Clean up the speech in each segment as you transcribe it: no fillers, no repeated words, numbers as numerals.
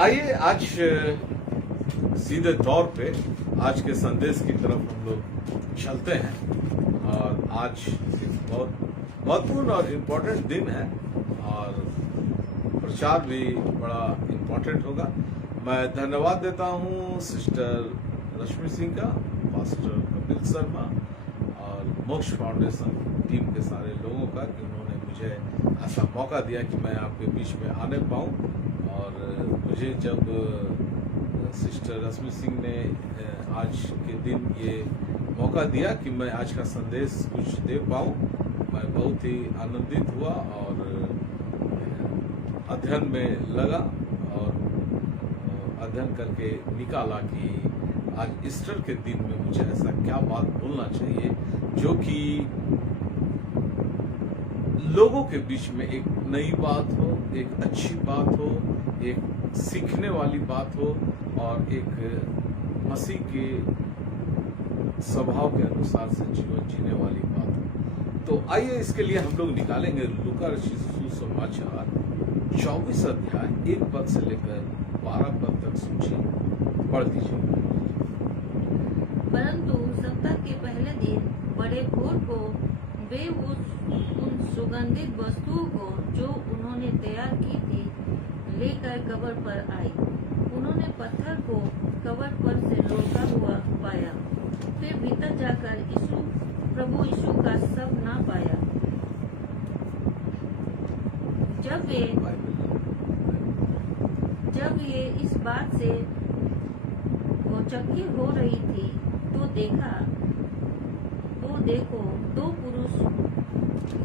आइए आज सीधे तौर पे आज के संदेश की तरफ हम लोग चलते हैं। और आज एक बहुत महत्वपूर्ण और इम्पोर्टेंट दिन है और प्रचार भी बड़ा इम्पोर्टेंट होगा। मैं धन्यवाद देता हूँ सिस्टर रश्मि सिंह का, पास्टर कपिल शर्मा और मोक्ष फाउंडेशन टीम के सारे लोगों का कि उन्होंने मुझे ऐसा मौका दिया कि मैं आपके बीच में आने पाऊँ। और मुझे जब सिस्टर रश्मि सिंह ने आज के दिन ये मौका दिया कि मैं आज का संदेश कुछ दे पाऊँ, मैं बहुत ही आनंदित हुआ और अध्ययन में लगा और अध्ययन करके निकाला कि आज ईस्टर के दिन में मुझे ऐसा क्या बात बोलना चाहिए जो कि लोगों के बीच में एक नई बात हो, एक अच्छी बात हो, एक सीखने वाली बात हो और एक मसीह के स्वभाव के अनुसार से जीवन जीने वाली बात हो। तो आइए इसके लिए हम लोग निकालेंगे लूका रचित सुसमाचार 24 अध्याय 1 पद से लेकर 12 पद तक सूची पढ़ दीजिए। परंतु सप्ताह के पहले दिन बड़े भोर को वे उन सुगंधित वस्तुओं को जो उन्होंने तैयार की थी लेकर कब्र पर आई। उन्होंने पत्थर को कब्र पर से रोका हुआ पाया। फिर भीतर जाकर प्रभु यीशु का शव ना पाया। जब ये इस बात से चकित हो रही थी तो देखो दो पुरुष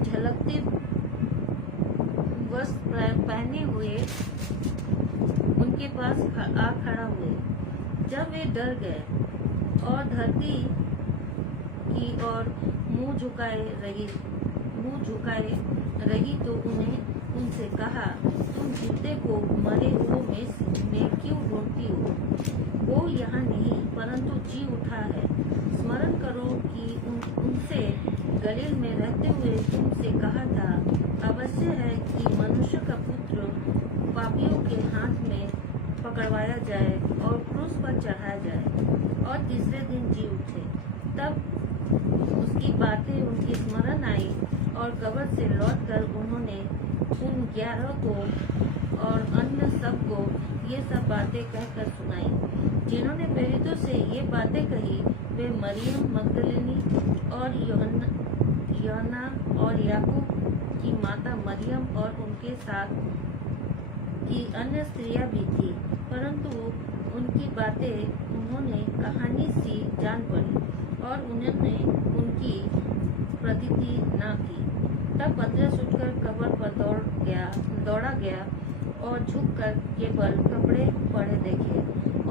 झलकते वस्त्र पहने हुए उनके पास आ खड़ा हुए। जब वे डर गए और धरती की ओर मुंह झुकाए रही तो उनसे कहा, तुम जिंदे को मरे हुओं में क्यों ढूंढती हो? वो यहाँ नहीं परंतु जी उठा है। स्मरण करो कि उनसे गलील में रहते हुए तुमसे कहा था, अवश्य है कि मनुष्य का पुत्र पापियों के हाथ में पकड़वाया जाए और क्रूस पर चढ़ाया जाए और तीसरे दिन जी उठे। तब उसकी बातें उनकी स्मरण आई और कब्र से लौटकर उन्होंने उन 11 को और अन्य सबको ये सब बातें कहकर सुनाई। जिन्होंने प्रेरितों से ये बातें कही वे मरियम मगदलिनी और योना और याकूब की माता मरियम और उनके साथ की अन्य स्त्रियां भी थी। परंतु उनकी बातें उन्होंने कहानी सी जान पड़ी और उन्होंने उनकी प्रतीति न की। तब पतरस उठकर कब्र पर दौड़ा गया और झुककर केवल कपड़े पड़े देखे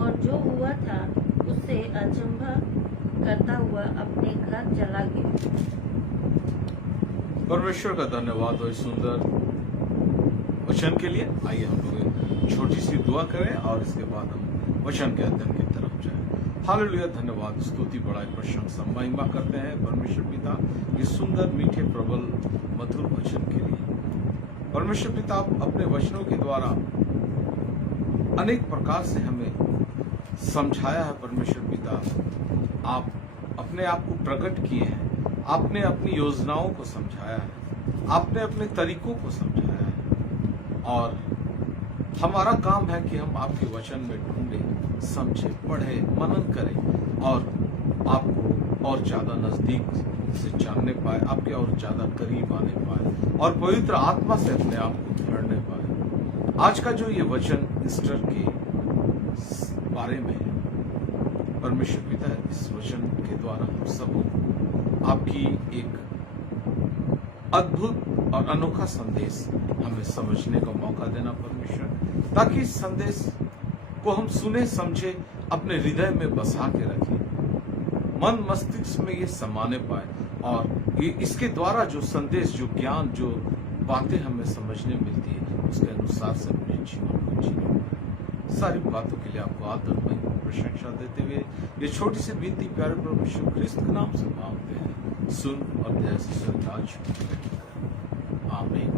और जो हुआ था उससे अचंभा करता हुआ अपने घर चला गया। परमेश्वर का धन्यवाद हो इस सुंदर वचन के लिए। आइए हम लोग छोटी सी दुआ करें और इसके बाद हम वचन के अध्ययन की तरफ जाएं। हालेलुया, धन्यवाद, स्तुति, बड़ाई, प्रशंसा, महिमा करते हैं परमेश्वर पिता इस सुंदर मीठे प्रबल मधुर वचन के लिए। परमेश्वर पिता अपने वचनों के द्वारा अनेक प्रकार से हमें समझाया है। परमेश्वर पिता आप अपने आप को प्रकट किए हैं, आपने अपनी योजनाओं को समझाया है, आपने अपने तरीकों को समझाया है और हमारा काम है कि हम आपके वचन में ढूंढें, समझें, पढ़ें, मनन करें और आपको और ज्यादा नजदीक से जानने पाए, आपके और ज्यादा करीब आने पाए और पवित्र आत्मा से अपने आप को भरने पाए। आज का जो ये वचन ईस्टर के बारे में है, परमेश्वर पिता इस वचन के द्वारा हम सब आपकी एक अद्भुत और अनोखा संदेश हमें समझने का मौका देना परमेश्वर, ताकि इस संदेश को हम सुने, समझे, अपने हृदय में बसा के रखें, मन मस्तिष्क में ये समाने पाए और ये इसके द्वारा जो संदेश, जो ज्ञान, जो बातें हमें समझने मिलती है उसके अनुसार से अपने जीवन को जीने पाए। सारी बातों के लिए आपको आदर में प्रशंसा देते हुए ये छोटी सी विनती प्यारे प्रभु यीशु ख्रिस्त के नाम से मांगते हैं, सुन और दया से सरताज। आमीन।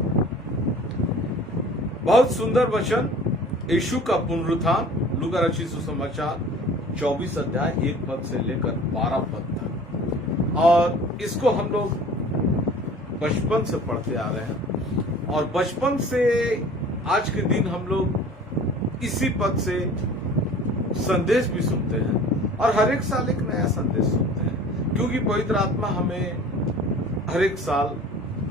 बहुत सुंदर वचन यीशु का पुनरुत्थान, लूका रचित सुसमाचार 24 अध्याय 1 पद से लेकर 12 पद तक, और इसको हम लोग बचपन से पढ़ते आ रहे हैं, और बचपन से आज के दिन हम लोग इसी पद से संदेश भी सुनते हैं, और हर एक साल एक नया संदेश सुनते हैं, क्योंकि पवित्र आत्मा हमें हर एक साल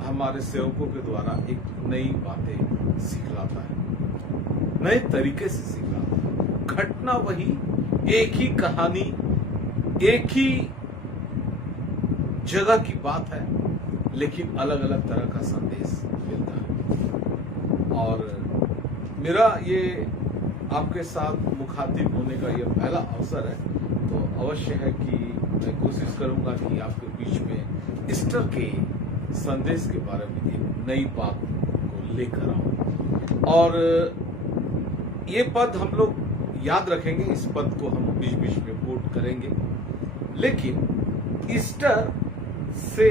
हमारे सेवकों के द्वारा एक नई बातें सिखलाता है, नए तरीके से सिखलाता है। घटना वही, एक ही कहानी, एक ही जगह की बात है, लेकिन अलग अलग तरह का संदेश मिलता है। और मेरा ये आपके साथ मुखातिब होने का ये पहला अवसर है, तो अवश्य है कि मैं कोशिश करूंगा कि आपके बीच में ईस्टर के संदेश के बारे में एक नई बात को लेकर आऊं, और ये पद हम लोग याद रखेंगे, इस पद को हम बीच बीच में कोट करेंगे। लेकिन ईस्टर से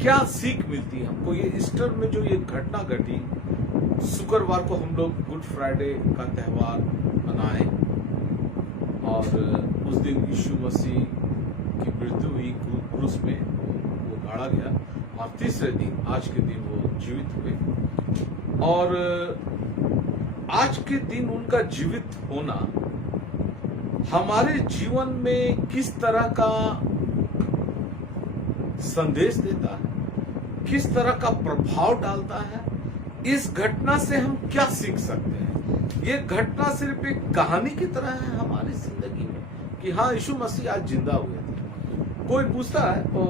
क्या सीख मिलती है हमको? ये ईस्टर में जो ये घटना घटी, शुक्रवार को हम लोग गुड फ्राइडे का त्योहार मनाए, और उस दिन यीशु मसीह की मृत्यु हुई क्रूस में, वो गाड़ा गया, और तीसरे दिन आज के दिन वो जीवित हुए, और आज के दिन उनका जीवित होना हमारे जीवन में किस तरह का संदेश देता है, किस तरह का प्रभाव डालता है, इस घटना से हम क्या सीख सकते हैं? ये घटना सिर्फ एक कहानी की तरह है हमारी जिंदगी में कि हाँ, यीशु मसीह आज जिंदा हुए थे। कोई पूछता है तो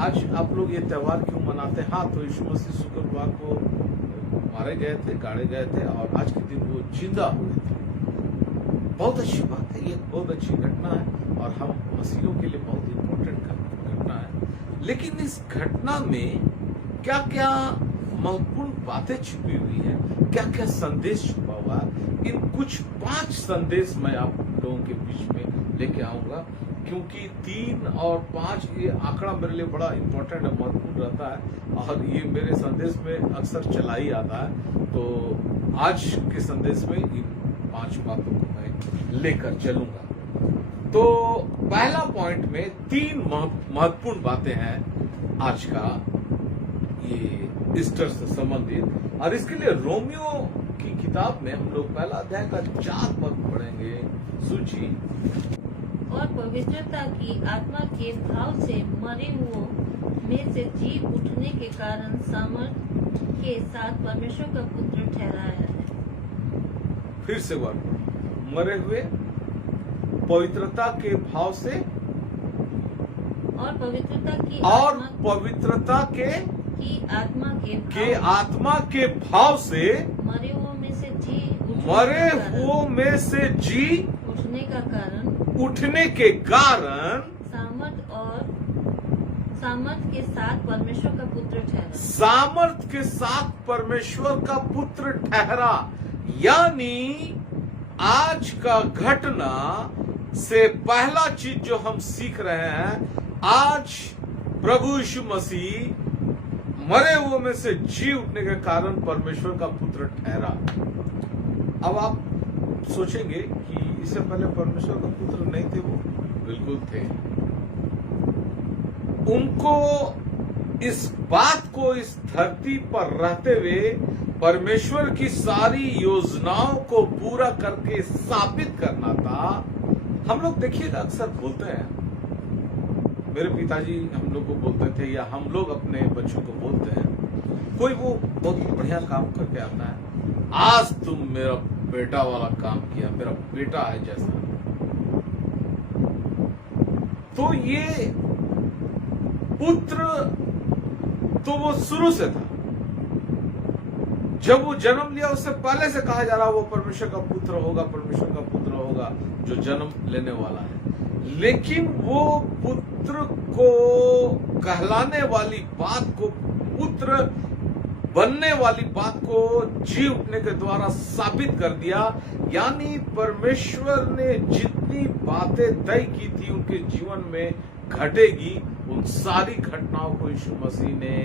आज आप लोग ये त्योहार क्यों मनाते हैं? हाँ, तो यीशु मसीह शुक्रवार को मारे गए थे, गाड़े गए थे, और आज के दिन वो जिंदा हुए थे। बहुत अच्छी बात है, ये बहुत अच्छी घटना है, और हम मसीहियों के लिए बहुत इंपॉर्टेंट घटना है। लेकिन इस घटना में क्या क्या महत्वपूर्ण बातें छिपी हुई है, क्या क्या संदेश छुपा हुआ है, इन कुछ 5 संदेश मैं आप लोगों के बीच में लेके आऊंगा, क्योंकि 3 और 5 ये आंकड़ा मेरे लिए बड़ा इंपॉर्टेंट और महत्वपूर्ण रहता है, और ये मेरे संदेश में अक्सर चला ही आता है। तो आज के संदेश में इन 5 बातों को मैं लेकर चलूंगा। तो पहला पॉइंट में 3 महत्वपूर्ण बातें हैं आज का ये ईस्टर से संबंधित, और इसके लिए रोमियो की किताब में हम लोग पहला अध्याय का 4 पद पढ़ेंगे। सूची, और पवित्रता की आत्मा के भाव से मरे हुओं में से जी उठने के कारण सामर्थ के साथ परमेश्वर का पुत्र ठहराया है। फिर से वर्ड, मरे हुए पवित्रता के भाव से, और पवित्रता की पवित्रता के आत्मा के भाव से मरे हुओं में से जी उठने के कारण सामर्थ के साथ परमेश्वर का पुत्र ठहरा। सामर्थ के साथ परमेश्वर का पुत्र ठहरा, यानी आज का घटना से पहला चीज जो हम सीख रहे हैं, आज प्रभु यीशु मसीह मरे हुए में से जी उठने के कारण परमेश्वर का पुत्र ठहरा। अब आप सोचेंगे कि इससे पहले परमेश्वर का पुत्र नहीं थे? वो बिल्कुल थे। उनको इस बात को इस धरती पर रहते हुए परमेश्वर की सारी योजनाओं को पूरा करके साबित करना था। हम लोग देखिएगा अक्सर बोलते हैं, मेरे पिताजी हम लोग को बोलते थे, या हम लोग अपने बच्चों को बोलते हैं, कोई वो बहुत बढ़िया काम करके आता है, आज तुम मेरा बेटा वाला काम किया, मेरा बेटा है जैसा। तो ये पुत्र तो वो शुरू से था, जब वो जन्म लिया उससे पहले से कहा जा रहा वो परमेश्वर का पुत्र होगा, परमेश्वर का पुत्र होगा जो जन्म लेने वाला है। लेकिन वो पुत्र को कहलाने वाली बात को, पुत्र बनने वाली बात को जी उठने के द्वारा साबित कर दिया। यानी परमेश्वर ने जितनी बातें तय की थी उनके जीवन में घटेगी, उन सारी घटनाओं को यीशु मसीह ने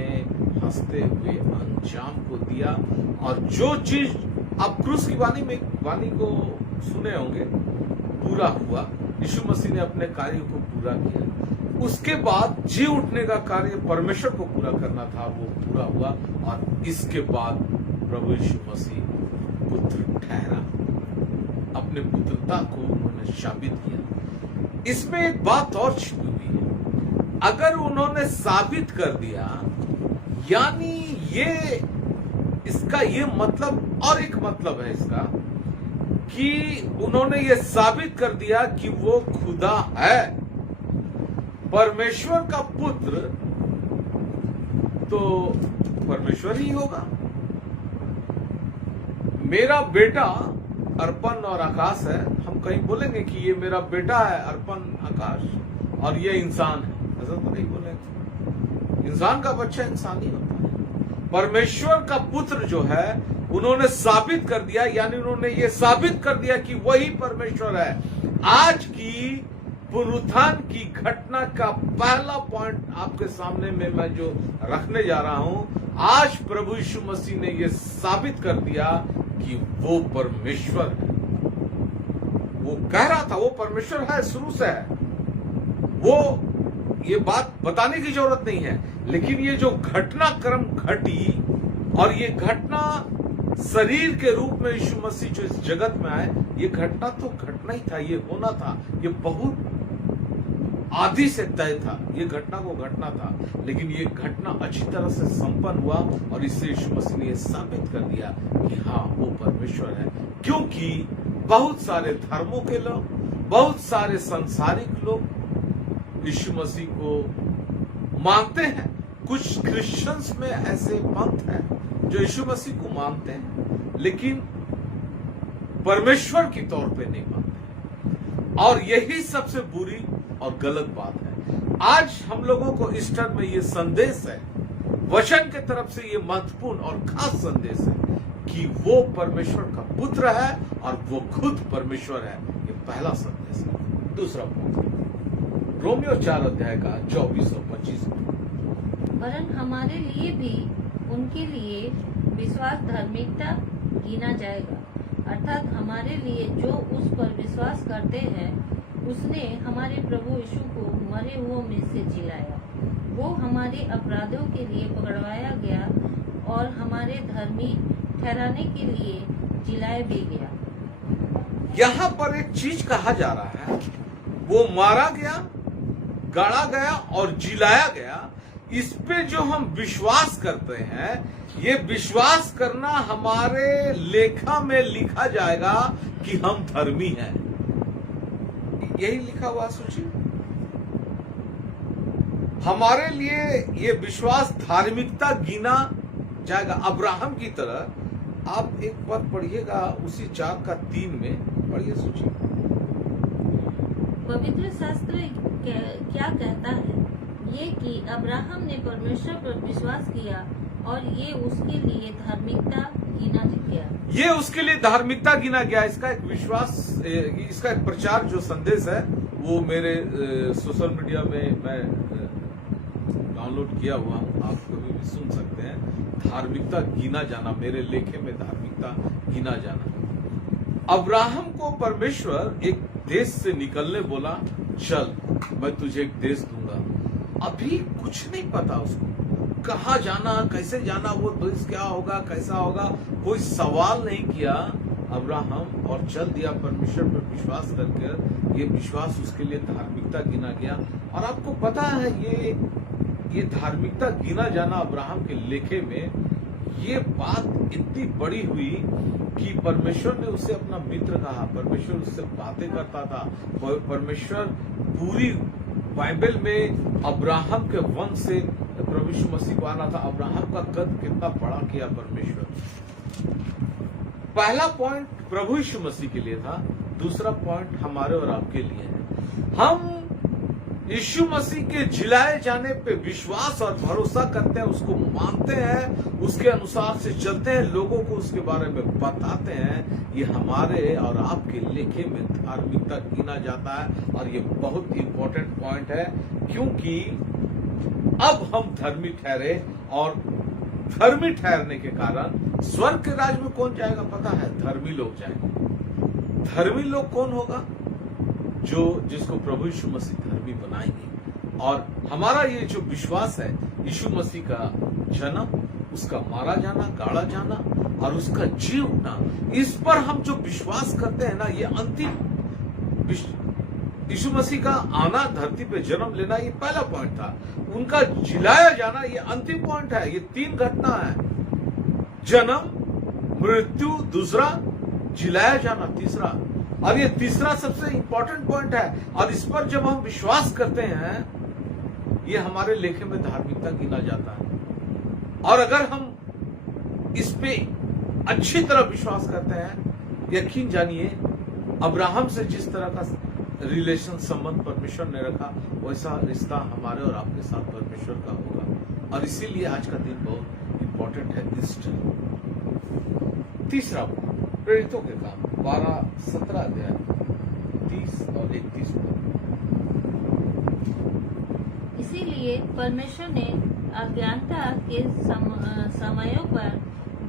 हंसते हुए अंजाम को दिया। और जो चीज आप क्रूस की वाणी को सुने होंगे, पूरा हुआ। यीशु मसीह ने अपने कार्य को पूरा किया। उसके बाद जी उठने का कार्य परमेश्वर को पूरा करना था, वो पूरा हुआ। और इसके बाद प्रभु यीशु मसीह पुत्र ठहरा, अपने पुत्रता को उन्होंने साबित किया। इसमें एक बात और छिपी हुई है। अगर उन्होंने साबित कर दिया, यानी ये इसका ये मतलब, और एक मतलब है इसका कि उन्होंने ये साबित कर दिया कि वो खुदा है, परमेश्वर का पुत्र तो परमेश्वर ही होगा। मेरा बेटा अर्पण और आकाश है, हम कहीं बोलेंगे कि ये मेरा बेटा है अर्पण आकाश और ये इंसान है, ऐसा तो नहीं बोलेंगे। इंसान का बच्चा इंसान ही होता है। परमेश्वर का पुत्र जो है उन्होंने साबित कर दिया, यानी उन्होंने ये साबित कर दिया कि वही परमेश्वर है। आज की पुनरुत्थान की घटना का पहला पॉइंट आपके सामने में मैं जो रखने जा रहा हूं, आज प्रभु यीशु मसीह ने यह साबित कर दिया कि वो परमेश्वर है। वो कह रहा था वो परमेश्वर है, शुरू से है, वो ये बात बताने की जरूरत नहीं है। लेकिन ये जो घटनाक्रम घटी और ये घटना शरीर के रूप में यीशु मसीह जो इस जगत में आए, ये घटना तो घटना ही था, ये होना था, ये बहुत आदि से तय था, ये घटना को घटना था। लेकिन ये घटना अच्छी तरह से संपन्न हुआ और इससे यीशु मसीह ने यह साबित कर दिया कि हाँ वो परमेश्वर है। क्योंकि बहुत सारे धर्मों के लोग, बहुत सारे सांसारिक लोग यीशु मसीह को मानते हैं। कुछ क्रिश्चियंस में ऐसे पंथ हैं जो यीशु मसीह को मानते हैं लेकिन परमेश्वर के तौर पे नहीं मानते, और यही सबसे बुरी और गलत बात है। आज हम लोगों को ईस्टर में ये संदेश है, वचन के तरफ से ये महत्वपूर्ण और खास संदेश है कि वो परमेश्वर का पुत्र है और वो खुद परमेश्वर है। ये पहला संदेश है। दूसरा पॉइंट रोमियो 4 अध्याय का 24 और 25। वरन हमारे लिए भी उनके लिए विश्वास धार्मिकता गिना जाएगा, अर्थात हमारे लिए जो उस पर विश्वास करते हैं, उसने हमारे प्रभु यीशु को मरे हुओं में से जिलाया। वो हमारे अपराधों के लिए पकड़वाया गया और हमारे धर्मी ठहराने के लिए जिलाया भी गया। यहाँ पर एक चीज कहा जा रहा है, वो मारा गया, गाड़ा गया और जिलाया गया। इस पे जो हम विश्वास करते हैं, ये विश्वास करना हमारे लेखा में लिखा जाएगा कि हम धर्मी हैं। यही लिखा हुआ सोचिए, हमारे लिए ये विश्वास धार्मिकता गिना जाएगा। अब्राहम की तरह आप एक बार पढ़िएगा, उसी 4:3 में पढ़िए, सोचिए। पवित्र शास्त्र क्या कहता है? ये कि अब्राहम ने परमेश्वर पर विश्वास किया और ये उसके लिए धार्मिकता गिना गया। ये उसके लिए धार्मिकता गिना गया। इसका एक विश्वास, इसका एक प्रचार जो संदेश है वो मेरे सोशल मीडिया में मैं डाउनलोड किया हुआ हूँ, आप कभी भी सुन सकते हैं। धार्मिकता गिना जाना, मेरे लेखे में धार्मिकता गिना जाना। अब्राहम को परमेश्वर एक देश से निकलने बोला, चल मैं तुझे एक देश दूंगा। अभी कुछ नहीं पता उसको, कहाँ जाना, कैसे जाना, वो देश क्या होगा, कैसा होगा, कोई सवाल नहीं किया अब्राहम, और चल दिया परमेश्वर पर विश्वास करके। ये विश्वास उसके लिए धार्मिकता गिना गया। और आपको पता है ये धार्मिकता गिना जाना अब्राहम के लेखे में, ये बात इतनी बड़ी हुई कि परमेश्वर ने उसे अपना मित्र कहा, परमेश्वर उससे बातें करता था। परमेश्वर पूरी बाइबल में अब्राहम के वंश से प्रभु यीशु मसीह को आना था। अब्राहम का कद कितना बड़ा किया परमेश्वर। पहला पॉइंट प्रभु यीशु मसीह के लिए था, दूसरा पॉइंट हमारे और आपके लिए है। हम यीशु मसीह के जिलाए जाने पे विश्वास और भरोसा करते हैं, उसको मानते हैं, उसके अनुसार से चलते हैं, लोगों को उसके बारे में बताते हैं। ये हमारे और आपके लेखे में धार्मिकता गिना जाता है। और ये बहुत इंपॉर्टेंट पॉइंट है, क्योंकि अब हम धर्मी ठहरे, और धर्मी ठहरने के कारण स्वर्ग के राज में कौन जाएगा पता है? धर्मी लोग जाएंगे। धर्मी लोग कौन होगा? जिसको प्रभु यीशु मसीह धर्मी बनाएंगे। और हमारा ये जो विश्वास है, यीशु मसीह का जन्म, उसका मारा जाना, गाड़ा जाना और उसका जी उठना, इस पर हम जो विश्वास करते हैं ना, ये अंतिम यीशु मसीह का आना, धरती पे जन्म लेना, ये पहला पॉइंट था। उनका जिलाया जाना, ये अंतिम पॉइंट है। ये 3 घटना है, जन्म, मृत्यु दूसरा, जिलाया जाना तीसरा, और ये तीसरा सबसे इंपॉर्टेंट पॉइंट है। और इस पर जब हम विश्वास करते हैं, ये हमारे लेखे में धार्मिकता गिना जाता है। और अगर हम इस पे अच्छी तरह विश्वास करते हैं, यकीन जानिए, अब्राहम से जिस तरह का रिलेशन, संबंध परमेश्वर ने रखा, वैसा रिश्ता हमारे और आपके साथ परमेश्वर का होगा। और इसीलिए आज का दिन बहुत इंपॉर्टेंट है, ईस्टर। तीसरा प्रेरितों के काम 12-17 अध्याय 30 और 31। इसीलिए परमेश्वर ने अज्ञानता के समयों पर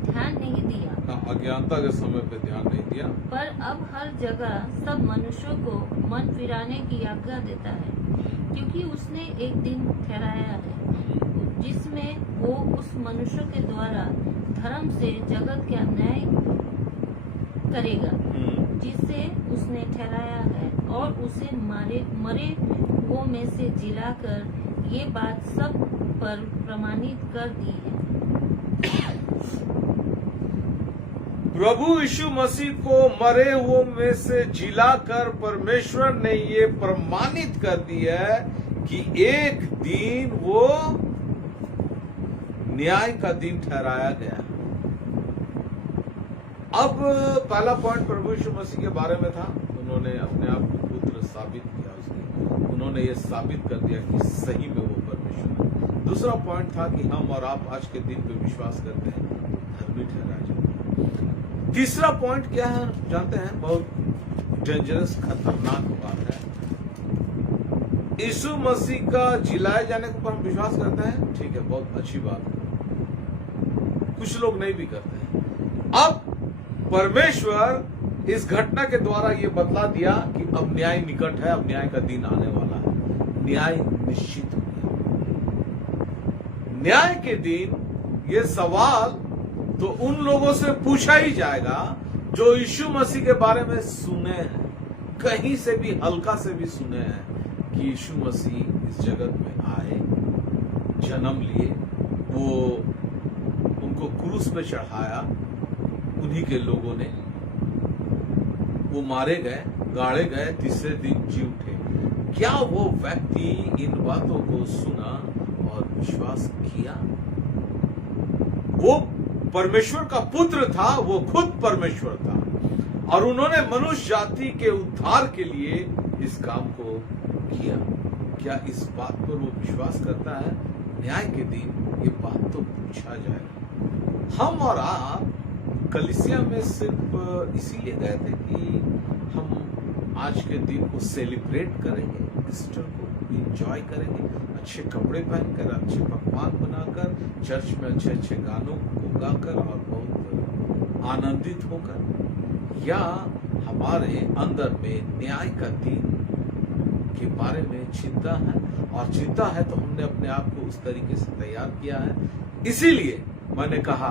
ध्यान नहीं दिया, अज्ञानता के समय पे ध्यान नहीं दिया, पर अब हर जगह सब मनुष्यों को मन फिराने की आज्ञा देता है, क्योंकि उसने एक दिन ठहराया है जिसमें वो उस मनुष्य के द्वारा धर्म से जगत का न्याय करेगा, जिसे उसने ठहराया है, और उसे मरे हुओं में से जिलाकर ये बात सब पर प्रमाणित कर दी है। प्रभु यीशु मसीह को मरे हुओं में से जिलाकर परमेश्वर ने ये प्रमाणित कर दिया है कि एक दिन वो न्याय का दिन ठहराया गया। अब पहला पॉइंट प्रभु यीशु मसीह के बारे में था, उन्होंने अपने आप को पुत्र साबित किया, उसने उन्होंने ये साबित कर दिया कि सही में वो परमेश्वर है। दूसरा पॉइंट था कि हम और आप आज के दिन पे विश्वास करते हैं, धर्मी ठहराया जाता है। तीसरा पॉइंट क्या है जानते हैं? बहुत डेंजरस, खतरनाक बात है। यीशु मसीह का जिलाए जाने के ऊपर हम विश्वास करते हैं, ठीक है, बहुत अच्छी बात है। कुछ लोग नहीं भी करते हैं। अब परमेश्वर इस घटना के द्वारा ये बतला दिया कि अब न्याय निकट है, अब न्याय का दिन आने वाला है, न्याय निश्चित हो गया। न्याय के दिन ये सवाल तो उन लोगों से पूछा ही जाएगा जो यीशु मसीह के बारे में सुने हैं, कहीं से भी हल्का से भी सुने हैं कि यीशु मसीह इस जगत में आए, जन्म लिए, वो उनको क्रूस पे चढ़ाया, उन्हीं के लोगों ने, वो मारे गए, गाड़े गए, तीसरे दिन जी उठे। क्या वो व्यक्ति इन बातों को सुना और विश्वास किया? वो परमेश्वर का पुत्र था, वो खुद परमेश्वर था, और उन्होंने मनुष्य जाति के उद्धार के लिए इस काम को किया। क्या इस बात पर वो विश्वास करता है? न्याय के दिन ये बात तो पूछा जाएगा। हम और आप कलीसिया में सिर्फ इसीलिए गए थे कि हम आज के दिन को सेलिब्रेट करेंगे, ईस्टर को एंजॉय करेंगे, अच्छे कपड़े पहनकर, अच्छे पकवान बनाकर, चर्च में अच्छे अच्छे गानों को गाकर और बहुत आनंदित होकर, या हमारे अंदर में न्याय का दिन के बारे में चिंता है? और चिंता है तो हमने अपने आप को उस तरीके से तैयार किया है। इसीलिए मैंने कहा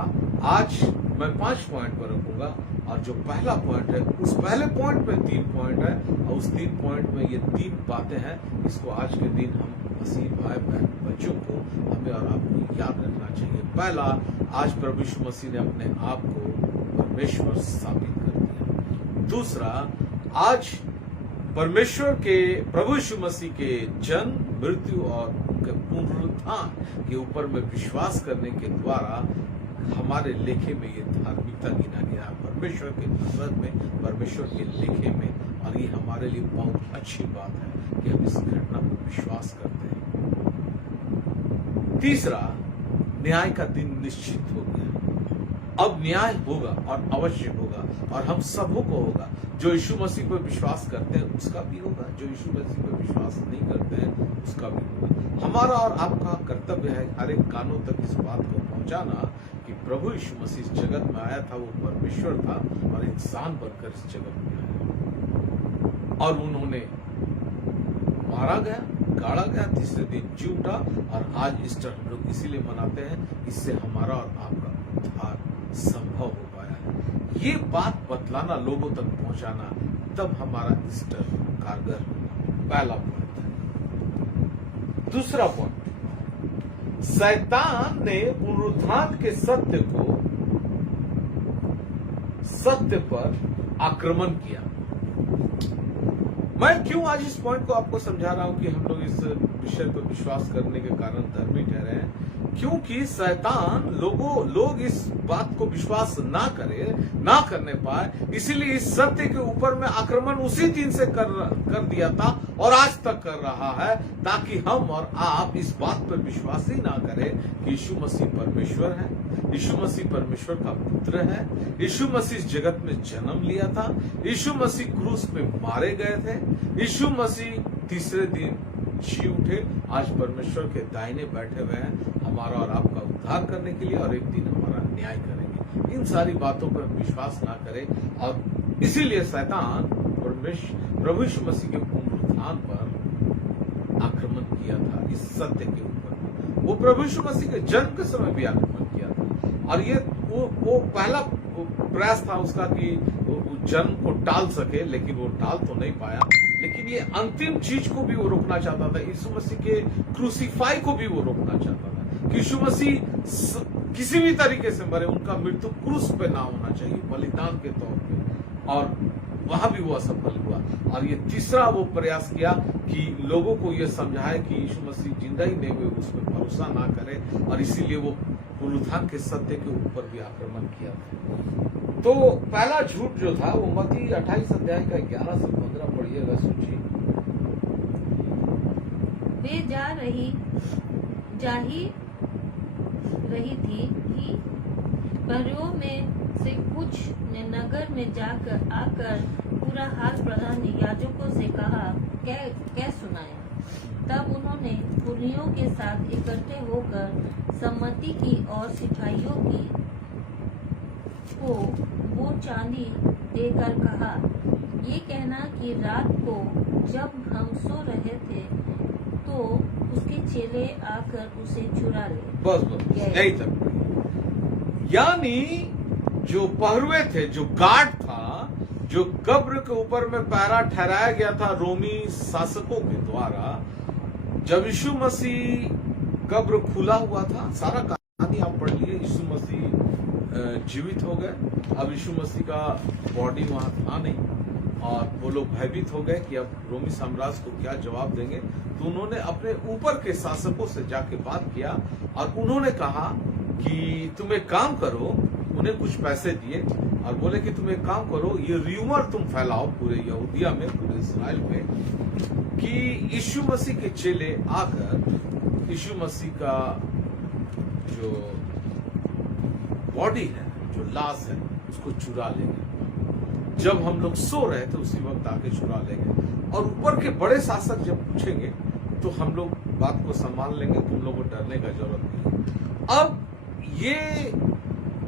आज मैं 5 पॉइंट पर रखूंगा, और जो पहला पॉइंट है, उस पहले पॉइंट में 3 पॉइंट है, और उस 3 पॉइंट में ये 3 बातें हैं। इसको आज के दिन हम मसीह भाई बहन बच्चों को, हमें और आपको याद रखना चाहिए। पहला, आज प्रभु यीशु मसीह ने अपने आप को परमेश्वर साबित कर दिया। दूसरा, आज परमेश्वर के, प्रभु यीशु मसीह के जन्म, मृत्यु और पुनरुत्थान के ऊपर में विश्वास करने के द्वारा हमारे लेखे में ये धार्मिकता गिना गया, परमेश्वर के नजर में, परमेश्वर के लेखे में, और ये हमारे लिए बहुत अच्छी बात है कि हम इस घटना पर विश्वास करते हैं। तीसरा, न्याय का दिन निश्चित हो गया। अब न्याय होगा और अवश्य होगा, और हम सबों को होगा। जो यीशु मसीह पर विश्वास करते हैं उसका भी होगा, जो यीशु मसीह पर विश्वास नहीं करते हैं उसका भी होगा। हमारा और आपका कर्तव्य है हर एक कानों तक इस बात को पहुंचाना कि प्रभु यीशु मसीह इस जगत में आया था, वो परमेश्वर था और इंसान बनकर इस जगत में आया, और उन्होंने मारा गया, गाड़ा गया, तीसरे दिन जी उठा, और आज ईस्टर हम लोग इसीलिए मनाते हैं, इससे हमारा और आपका उद्धार संभव हो पाया है। ये बात बतलाना, लोगों तक पहुंचाना, तब हमारा ईस्टर कारगर होगा। पहला पॉइंट है। दूसरा पॉइंट, शैतान ने पुनरुत्थान के सत्य पर आक्रमण किया। मैं क्यों आज इस पॉइंट को आपको समझा रहा हूं कि हम लोग इस विषय पर विश्वास करने के कारण धर्मी ठहरे हैं, क्योंकि शैतान लोग इस बात को विश्वास ना करने पाए, इसीलिए इस सत्य के ऊपर में आक्रमण उसी दिन से कर दिया था और आज तक कर रहा है, ताकि हम और आप इस बात पर विश्वास ही ना करें कि यीशु मसीह परमेश्वर है, यीशु मसीह परमेश्वर का पुत्र है, यीशु मसीह इस जगत में जन्म लिया था, यीशु मसीह क्रूस पे मारे गए थे, यीशु मसीह तीसरे दिन जी उठे, आज परमेश्वर के दाहिने बैठे हुए हैं हमारा और आपका उद्धार करने के लिए, और एक दिन हमारा न्याय करेंगे। इन सारी बातों पर विश्वास ना करें, और इसीलिए शैतान प्रभु यीशु मसीह के पुनरुत्थान पर आक्रमण किया था, इस सत्य के ऊपर। वो प्रभु यीशु मसीह के जन्म के समय भी आक्रमण किया था, और ये वो पहला प्रयास था उसका कि जन्म को टाल सके, लेकिन वो टाल तो नहीं पाया। लेकिन ये अंतिम चीज को भी वो रोकना चाहता था, यीशु मसीह के क्रूसीफाई को भी वो रोकना चाहता था कि यीशु मसीह किसी भी तरीके से मरे, उनका मृत्यु क्रूस पे ना होना चाहिए, बलिदान के तौर पे, और वहां भी वो असफल हुआ। और ये तीसरा वो प्रयास किया कि लोगों को ये समझाए कि यीशु मसीह जिंदा ही नहीं हुए, उस पर भरोसा ना करे, और इसीलिए वो पुनरुत्थान के सत्य के ऊपर भी आक्रमण किया। तो पहला झूठ जो था वो मत्ती 28 अध्याय का 11 से 15 पढ़िएगा, सोचिए। वे जा ही रही थी कि परियों में से कुछ ने नगर में आकर पूरा हाल प्रधान याजकों से कहा, क्या सुनाया। तब उन्होंने पुरियों के साथ इकट्ठे होकर सम्मति की और सिपाहियों को वो चांदी देकर कहा, ये कहना कि रात को जब हम सो रहे थे तो उसके चेले आकर उसे चुरा ले। बस यही तक। यानी जो पहरुए थे, जो गार्ड था, जो कब्र के ऊपर में पहरा ठहराया गया था रोमी शासकों के द्वारा, जब यीशु मसीह कब्र खुला हुआ था, सारा कहानी आप पढ़ लिए, यीशु मसीह जीवित हो गए, अब यीशु मसीह का बॉडी वहां था नहीं, और वो लोग भयभीत हो गए कि अब रोमी साम्राज्य को क्या जवाब देंगे। तो उन्होंने अपने ऊपर के शासकों से जाके बात किया, और उन्होंने कहा कि तुम एक काम करो, उन्हें कुछ पैसे दिए और बोले कि तुम एक काम करो, ये र्यूमर तुम फैलाओ पूरे यहूदिया में, पूरे इस्राएल में, कि यीशु मसीह के चेले आकर यीशु मसीह का जो बॉडी है, जो लाश है, उसको चुरा लेंगे। जब हम लोग सो रहे थे उसी वक्त आके चुरा लेंगे, और ऊपर के बड़े शासक जब पूछेंगे तो हम लोग बात को संभाल लेंगे, तुम लोगों को डरने का जरूरत नहीं। अब ये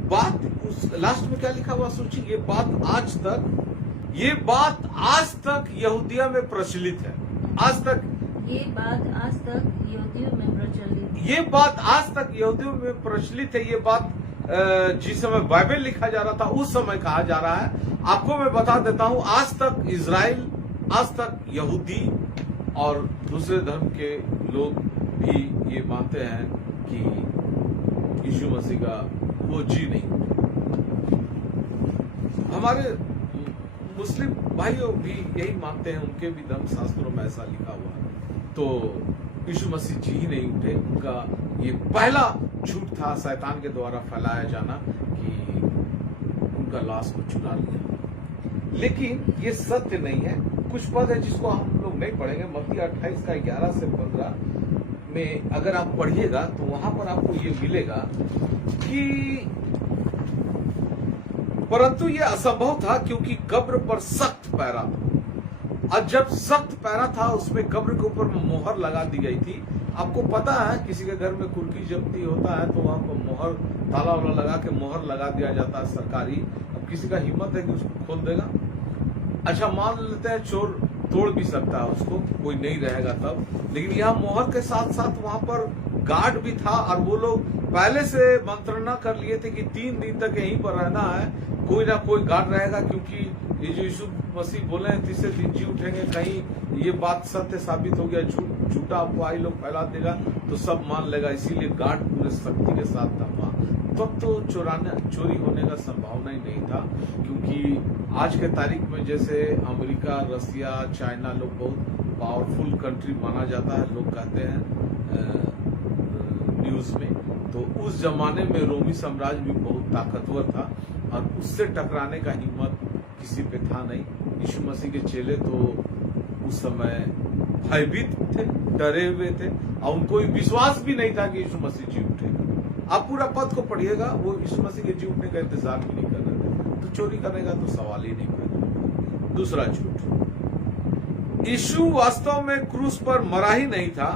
बात उस लास्ट में क्या लिखा हुआ सोचिए, ये बात आज तक यहूदिया में प्रचलित है। आज तक ये बात आज तक यहूदियों में प्रचलित है। ये बात आज तक यहूदियों में प्रचलित है। ये बात जिस समय बाइबल लिखा जा रहा था उस समय कहा जा रहा है। आपको मैं बता देता हूं, आज तक इजराइल, आज तक यहूदी और दूसरे धर्म के लोग भी ये मानते हैं कि यीशु मसीह का वो जी नहीं। हमारे मुस्लिम भाइयों भी यही मानते हैं, उनके भी धर्म शास्त्रों में ऐसा लिखा हुआ है। तो यीशु मसीह जी ही नहीं उठे, उनका ये पहला झूठ था शैतान के द्वारा फैलाया जाना कि उनका लाश को चुरा लिया। लेकिन ये सत्य नहीं है। कुछ पद है जिसको हम लोग नहीं पढ़ेंगे, मत्ती 28 का 11 से 15 में अगर आप पढ़िएगा तो वहां पर आपको ये मिलेगा कि परंतु ये असंभव था क्योंकि कब्र पर सख्त पहरा था, और जब सख्त पहरा था उसमें कब्र के ऊपर मोहर लगा दी गई थी। आपको पता है किसी के घर में कुर्की जब्ती होता है तो वहां पर मोहर, ताला वाला लगा के मोहर लगा दिया जाता है सरकारी। अब किसी का हिम्मत है कि उसको खोल देगा? अच्छा, मान लेते हैं चोर तोड़ भी सकता है उसको, कोई नहीं रहेगा तब, लेकिन यहाँ मोहर के साथ साथ वहां पर गार्ड भी था, और वो लोग पहले से मंत्रणा कर लिए थे कि 3 दिन तक यहीं पर रहना है, कोई ना कोई गार्ड रहेगा, क्योंकि ये जो यीशु मसीह बोले हैं 3 दिन जी उठेंगे, कहीं ये बात सत्य साबित हो गया, झूठा अफवाह लोग फैला देगा तो सब मान लेगा, इसीलिए गार्ड पूरे सख्ती के साथ था वहां। तब तो चोरी होने का संभावना ही नहीं था, क्योंकि आज के तारीख में जैसे अमेरिका, रसिया, चाइना लोग बहुत पावरफुल कंट्री माना जाता है, लोग कहते हैं न्यूज में, तो उस जमाने में रोमी साम्राज्य भी बहुत ताकतवर था और उससे टकराने का हिम्मत किसी पे था नहीं। यीशु मसीह के चेले तो उस समय भयभीत थे, डरे हुए थे, और उनको विश्वास भी नहीं था कि यीशु मसीह जी उठेगा। आप पूरा पद को पढ़िएगा, वो यीशु मसीह के जी उठने का इंतजार भी नहीं कर रहे थे, तो चोरी करेगा तो सवाल ही नहीं पैदा। दूसरा झूठ, यीशु वास्तव में क्रूस पर मरा ही नहीं था,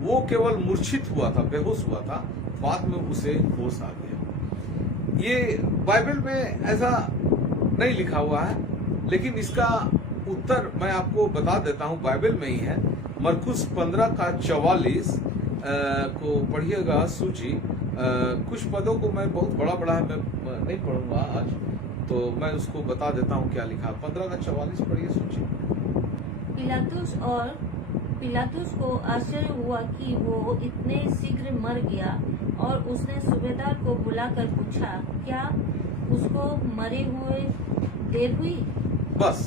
वो केवल मूर्छित हुआ था, बेहोश हुआ था, बाद में उसे होश आ गया। ये बाइबल में ऐसा नहीं लिखा हुआ है, लेकिन इसका उत्तर मैं आपको बता देता हूं, बाइबल में ही है। मरकुस 15 का 44 को पढ़िएगा सूची। कुछ पदों को मैं बहुत बड़ा है, मैं नहीं पढ़ूंगा आज, तो मैं उसको बता देता हूं क्या लिखा। 15 का 44 पढ़िए सूची। पिलातुस को आश्चर्य हुआ कि वो इतने शीघ्र मर गया, और उसने सूबेदार को बुलाकर पूछा, क्या उसको मरे हुए देर हुई? बस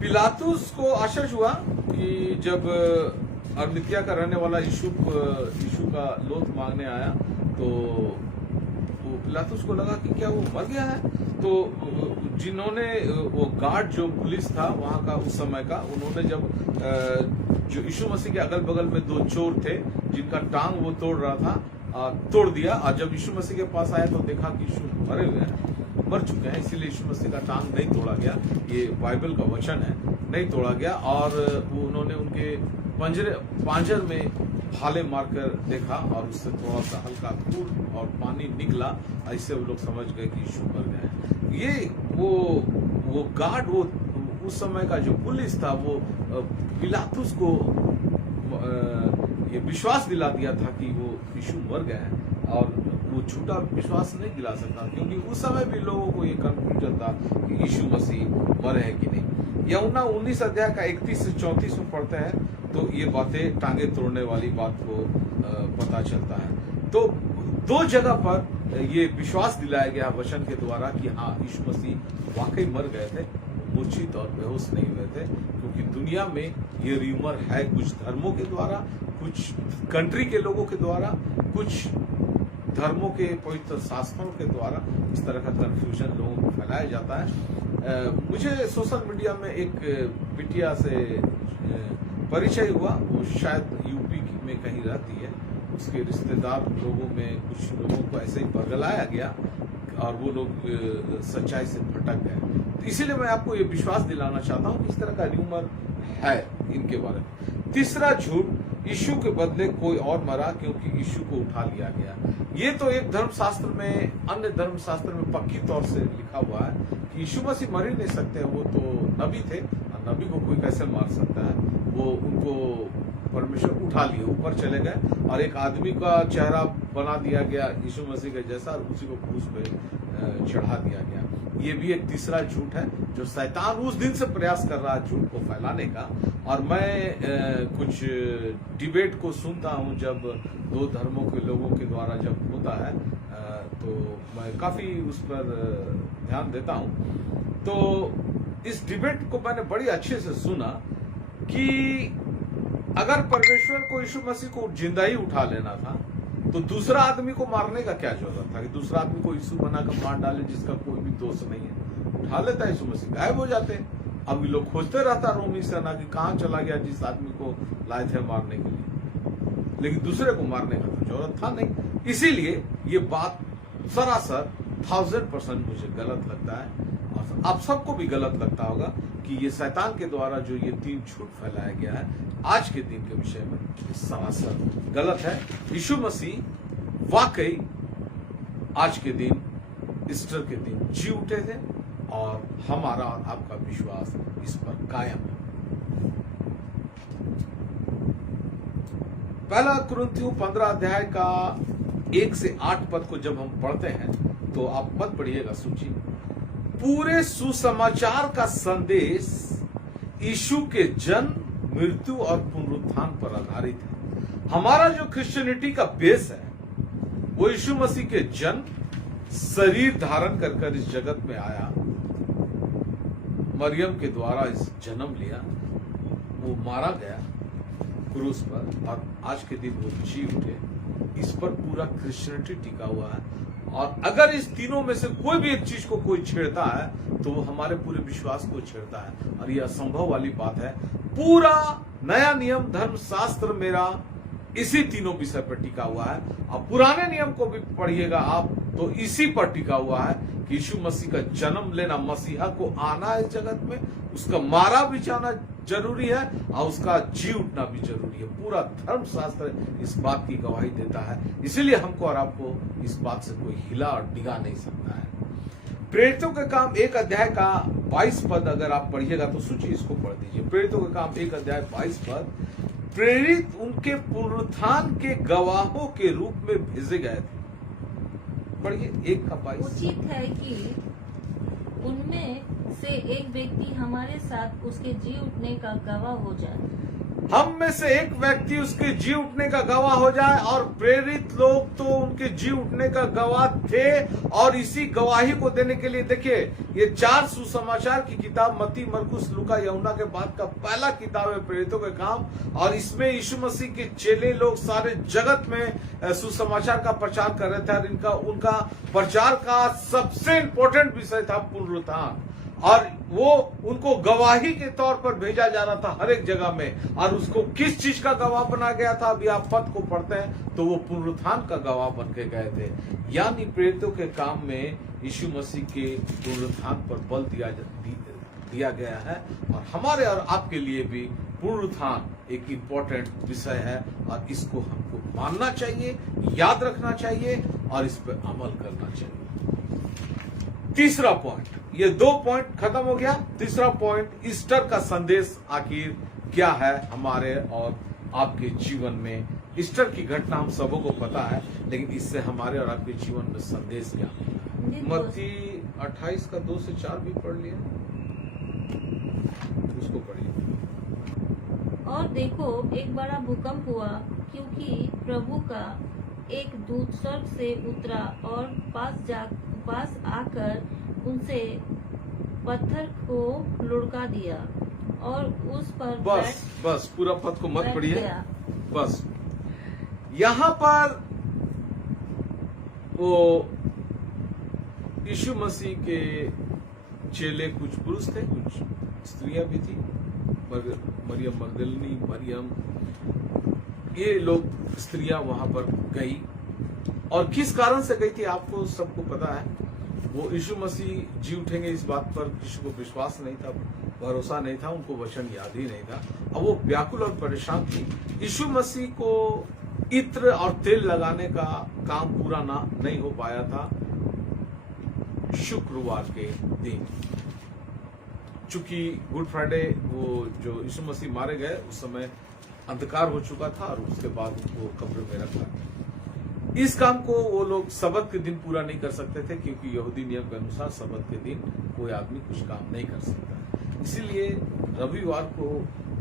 पिलातुस को आश्चर्य हुआ कि जब अरमतिया का रहने वाला यीशु का लोथ मांगने आया, तो पिलातुस को लगा कि क्या वो मर गया है। तो जिन्होंने वो गार्ड जो पुलिस था वहां का उस समय का, उन्होंने जब जो यीशु मसीह के अगल बगल में 2 चोर थे जिनका टांग वो तोड़ रहा था, तोड़ दिया, और जब यीशु मसीह के पास आया तो देखा कि यीशु मरे हुए हैं, मर चुके हैं, इसीलिए यीशु मसीह का टांग नहीं तोड़ा गया। ये बाइबल का वचन है, नहीं तोड़ा गया। और वो उन्होंने उनके पांजर में भाले मारकर देखा, और उससे थोड़ा सा हल्का खून और पानी निकला, ऐसे वो लोग समझ गए कि यीशु मर गए। ये वो गार्ड, वो उस समय का जो पुलिस था, वो पिलातुस को ये विश्वास दिला दिया था कि वो यीशु मर गए हैं, और वो झूठा विश्वास नहीं दिला सकता, क्योंकि उस समय भी लोगों को ये कंफ्यूजन था कि यीशु मसीह मरे हैं कि नहीं। यूहन्ना 19 अध्याय का 31 से 34 में पढ़ते हैं तो ये बातें टांगे तोड़ने वाली बात को पता चलता है। तो 2 जगह पर ये विश्वास दिलाया गया वचन के द्वारा कि हाँ, यीशु मसीह वाकई मर गए थे, मूर्छित और बेहोश नहीं हुए थे, क्योंकि दुनिया में ये र्यूमर है कुछ धर्मों के द्वारा, कुछ कंट्री के लोगों के द्वारा, कुछ धर्मों के पवित्र शास्त्रों के द्वारा इस तरह का कंफ्यूजन लोगों को फैलाया जाता है। मुझे सोशल मीडिया में एक बिटिया से परिचय हुआ, वो शायद यूपी में कहीं रहती है, उसके रिश्तेदार लोगों में कुछ लोगों को ऐसे ही बरगलाया गया और वो लोग सच्चाई से भटक गए। तो इसीलिए मैं आपको ये विश्वास दिलाना चाहता हूँ कि इस तरह का र्यूमर है इनके बारे में। तीसरा झूठ, यीशु के बदले कोई और मरा क्योंकि यीशु को उठा लिया गया। ये तो एक धर्मशास्त्र में, अन्य धर्मशास्त्र में पक्की तौर से लिखा हुआ है कि यीशु मसीह मर ही नहीं सकते, वो तो नबी थे, और नबी को कोई कैसे मार सकता है। वो उनको परमेश्वर उठा लिए, ऊपर चले गए, और एक आदमी का चेहरा बना दिया गया यीशु मसीह के जैसा, और उसी को क्रूस पे चढ़ा दिया गया। ये भी एक तीसरा झूठ है जो शैतान उस दिन से प्रयास कर रहा है झूठ को फैलाने का। और मैं कुछ डिबेट को सुनता हूं, जब 2 धर्मों के लोगों के द्वारा जब होता है, तो मैं काफी उस पर ध्यान देता हूं। तो इस डिबेट को मैंने बड़ी अच्छे से सुना कि अगर परमेश्वर को यीशु मसीह को जिंदा ही उठा लेना था, तो दूसरा आदमी को मारने का क्या जरूरत था कि दूसरा आदमी को यीशु बनाकर मार डाले जिसका कोई भी दोष नहीं है। उठा लेता यीशु मसीह, गायब हो जाते। अब लोग खोजते रहता रोमी सेना कि कहां चला गया जिस आदमी को लाए थे मारने के लिए, लेकिन दूसरे को मारने का तो जरूरत था नहीं। इसीलिए ये बात सरासर 1000% मुझे गलत लगता है, और आप सबको भी गलत लगता होगा कि ये शैतान के द्वारा जो ये 3 झूठ फैलाया गया है आज के दिन के विषय में, ये सरासर गलत है। यीशु मसीह वाकई आज के दिन, ईस्टर के दिन जी उठे थे, और हमारा और आपका विश्वास इस पर कायम है। पहला कुरिन्थियों 15 अध्याय का 1 से 8 पद को जब हम पढ़ते हैं तो आप मत पढ़िएगा, सोचिए। पूरे सुसमाचार का संदेश यीशु के जन्म, मृत्यु और पुनरुत्थान पर आधारित है। हमारा जो क्रिश्चियनिटी का बेस है वो यीशु मसीह के जन्म, शरीर धारण कर इस जगत में आया, मरियम के द्वारा इस जन्म लिया, वो मारा गया क्रूस पर, और आज के दिन वो जी उठे। इस पर पूरा क्रिश्चियनिटी टिका हुआ है। और अगर इस तीनों में से कोई भी एक चीज को कोई छेड़ता है तो वो हमारे पूरे विश्वास को छेड़ता है, और यह असंभव वाली बात है। पूरा नया नियम धर्मशास्त्र मेरा इसी तीनों विषय पर टिका हुआ है। अब पुराने नियम को भी पढ़िएगा आप तो इसी पर टिका हुआ है कि यीशु मसीह का जन्म लेना, मसीहा को आना इस जगत में, उसका मारा भी जाना जरूरी है और उसका जी उठना भी जरूरी है। पूरा धर्मशास्त्र इस बात की गवाही देता है। इसीलिए हमको और आपको इस बात से कोई हिला और डिगा नहीं सकता है। प्रेरितों के काम 1 अध्याय का 22 पद अगर आप पढ़िएगा तो सोचिए, इसको पढ़ दीजिए। प्रेरितों के काम 1 अध्याय 22 पद, प्रेरित उनके पुनरुत्थान के गवाहों के रूप में भेजे गए थे। पढ़िए 1 का 22। उचित है कि उनमें से एक व्यक्ति हमारे साथ उसके जी उठने का गवाह हो जाए। हम में से एक व्यक्ति उसके जी उठने का गवाह हो जाए, और प्रेरित लोग तो उनके जी उठने का गवाह थे। और इसी गवाही को देने के लिए देखिए, ये 4 सुसमाचार की किताब मत्ती, मरकुस, लूका, यूहन्ना के बाद का पहला किताब है प्रेरितों के काम। और इसमें यीशु मसीह के चेले लोग सारे जगत में सुसमाचार का प्रचार कर रहे थे, और उनका प्रचार का सबसे इंपॉर्टेंट विषय था पुनरुत्थान। और वो उनको गवाही के तौर पर भेजा जा रहा था हर एक जगह में। और उसको किस चीज का गवाह बना गया था, अभी आप पद को पढ़ते हैं तो वो पुनरुत्थान का गवाह बन के गए थे। यानी प्रेरितों के काम में यीशु मसीह के पुनरुत्थान पर बल दिया गया है। और हमारे और आपके लिए भी पुनरुत्थान एक इम्पोर्टेंट विषय है, और इसको हमको मानना चाहिए, याद रखना चाहिए और इस पर अमल करना चाहिए। तीसरा पॉइंट, ये 2 पॉइंट खत्म हो गया। तीसरा पॉइंट, ईस्टर का संदेश आखिर क्या है हमारे और आपके जीवन में। ईस्टर की घटना हम सबों को पता है, लेकिन इससे हमारे और आपके जीवन में संदेश क्या है। मत्ती 28 का 2 से 4 भी पढ़ लिया, उसको पढ़िए। और देखो, एक बड़ा भूकंप हुआ, क्योंकि प्रभु का एक दूत स्वर्ग से उतरा और पास आकर उनसे पत्थर को लुढ़का दिया और उस पर बस पूरा पद को मत बैठ पढ़िए। गया। बस यहां पर वो यीशु मसीह के चेले कुछ पुरुष थे, कुछ स्त्रियां भी थी, मरियम मगदलिनी, मरियम, ये लोग स्त्रियां वहां पर गई। और किस कारण से गई थी आपको सबको पता है। वो यीशु मसीह जी उठेंगे इस बात पर किसी को विश्वास नहीं था, भरोसा नहीं था, उनको वचन याद ही नहीं था। अब वो व्याकुल और परेशान थी। यीशु मसीह को इत्र और तेल लगाने का काम पूरा नहीं हो पाया था शुक्रवार के दिन, चूंकि गुड फ्राइडे वो जो यीशु मसीह मारे गए उस समय अंधकार हो चुका था, और उसके बाद उनको कब्र में रखा। इस काम को वो लोग सबत के दिन पूरा नहीं कर सकते थे, क्योंकि यहूदी नियम के अनुसार सबत के दिन कोई आदमी कुछ काम नहीं कर सकता। इसीलिए रविवार को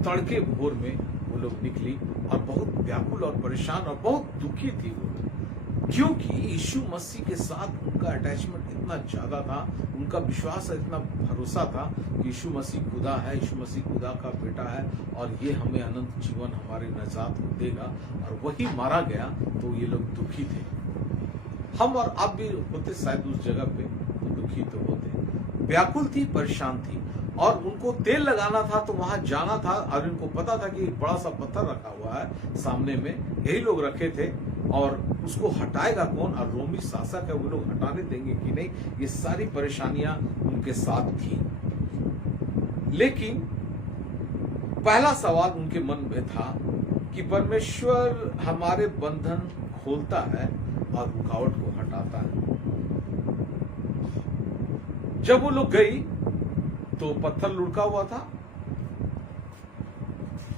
तड़के भोर में वो लोग निकली, और बहुत व्याकुल और परेशान और बहुत दुखी थी वो, क्योंकि यीशु मसीह के साथ उनका अटैचमेंट इतना ज्यादा था, उनका विश्वास इतना भरोसा था कि यीशु मसीह खुदा है, यीशु मसीह खुदा का बेटा है, और ये हमें अनंत जीवन, हमारे नजात को देगा। और वही मारा गया तो ये लोग दुखी थे। हम और आप भी होते शायद उस जगह पे, दुखी तो होते। व्याकुल थी, परेशान थी, और उनको तेल लगाना था तो वहां जाना था, और उनको पता था कि एक बड़ा सा पत्थर रखा हुआ है सामने में, यही लोग रखे थे, और उसको हटाएगा कौन और रोमी शासक है वो लोग हटाने देंगे कि नहीं, ये सारी परेशानियां उनके साथ थी। लेकिन पहला सवाल उनके मन में था कि परमेश्वर हमारे बंधन खोलता है और रुकावट को हटाता है। जब वो लोग गई तो पत्थर लुढ़का हुआ था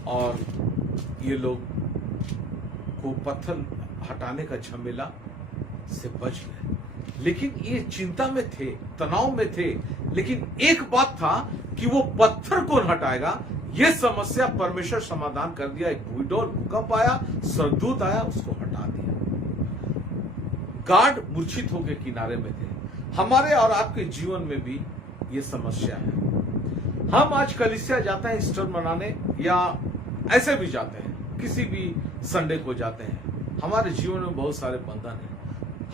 और ये लोग को पत्थर हटाने का झमेला से बच गए। लेकिन ये चिंता में थे, तनाव में थे। लेकिन एक बात था कि वो पत्थर कौन हटाएगा, ये समस्या परमेश्वर समाधान कर दिया। एक भूडोल भूकंप आया, सरदूत आया, उसको हटा दिया। गार्ड मूर्छित होकर किनारे में थे। हमारे और आपके जीवन में भी ये समस्या है। हम आज कलीसिया जाते हैं ईस्टर मनाने या ऐसे भी जाते हैं, किसी भी संडे को जाते हैं। हमारे जीवन में बहुत सारे बंधन हैं।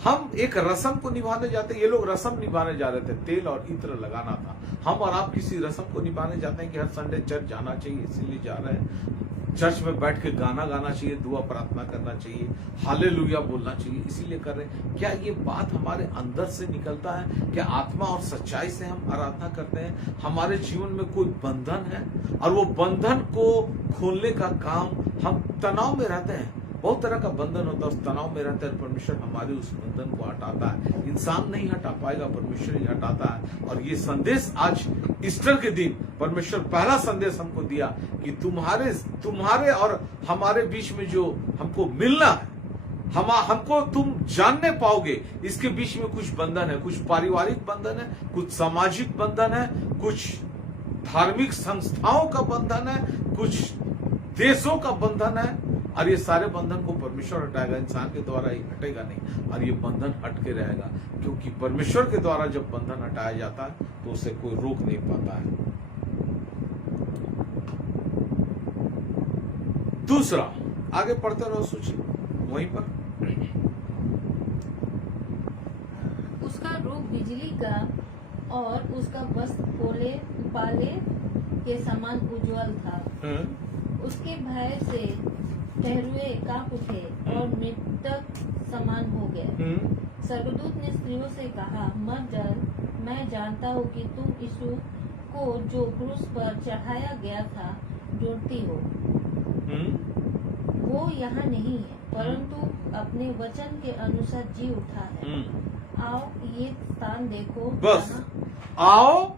हम एक रस्म को निभाने जाते हैं। ये लोग रस्म निभाने जा रहे थे, तेल और इत्र लगाना था। हम और आप किसी रस्म को निभाने जाते हैं कि हर संडे चर्च जाना चाहिए, इसीलिए जा रहे हैं। चर्च में बैठ के गाना गाना चाहिए, दुआ प्रार्थना करना चाहिए, हालेलुया बोलना चाहिए, इसीलिए कर रहे हैं। क्या ये बात हमारे अंदर से निकलता है? क्या आत्मा और सच्चाई से हम आराधना करते हैं? हमारे जीवन में कोई बंधन है और वो बंधन को खोलने का काम, हम तनाव में रहते हैं, बहुत तरह का बंधन होता है, उस तनाव में रहते हैं। परमेश्वर हमारे उस बंधन को हटाता है। इंसान नहीं हटा पाएगा, परमेश्वर ही हटाता है। और ये संदेश आज ईस्टर के दिन परमेश्वर पहला संदेश हमको दिया कि तुम्हारे और हमारे बीच में जो हमको मिलना है, हमको तुम जानने पाओगे। इसके बीच में कुछ बंधन है, कुछ पारिवारिक बंधन है, कुछ सामाजिक बंधन है, कुछ धार्मिक संस्थाओं का बंधन है, कुछ देशों का बंधन है। और ये सारे बंधन को परमेश्वर हटाएगा, इंसान के द्वारा ही हटेगा नहीं। और ये बंधन हट के रहेगा, क्योंकि परमेश्वर के द्वारा जब बंधन हटाया जाता है तो उसे कोई रोक नहीं पाता है। दूसरा, आगे पढ़ते रहो सूची वहीं पर। उसका रूप बिजली का और उसका वस्त्र पाले के समान उज्जवल था। उसके भय से ठहरुए कांप उठे और मृतक समान हो गए। स्वर्गदूत ने स्त्रियों से कहा, मत डर, मैं जानता हूँ कि तुम यीशु को जो क्रूस पर चढ़ाया गया था ढूंढती हो। वो यहाँ नहीं है, परंतु अपने वचन के अनुसार जी उठा है। आओ ये स्थान देखो। बस आओ